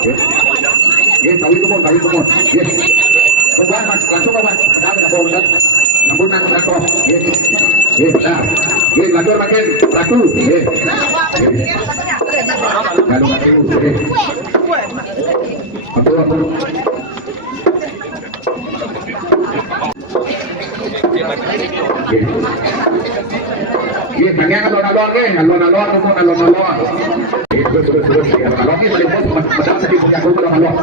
Ye, tawi kumon. Ye. Kubuan mas, langsung kawan. Dami na po ulit. Nambunan na ko. Ye. Ye, dah. Ye, lanjut makin. Satu. Ye. Lalu makin. Ye. Aku. Ye, banyak alon-alon ke, alon-alon. Terus. Alon ni paling bos, macam sedih punya aku alon.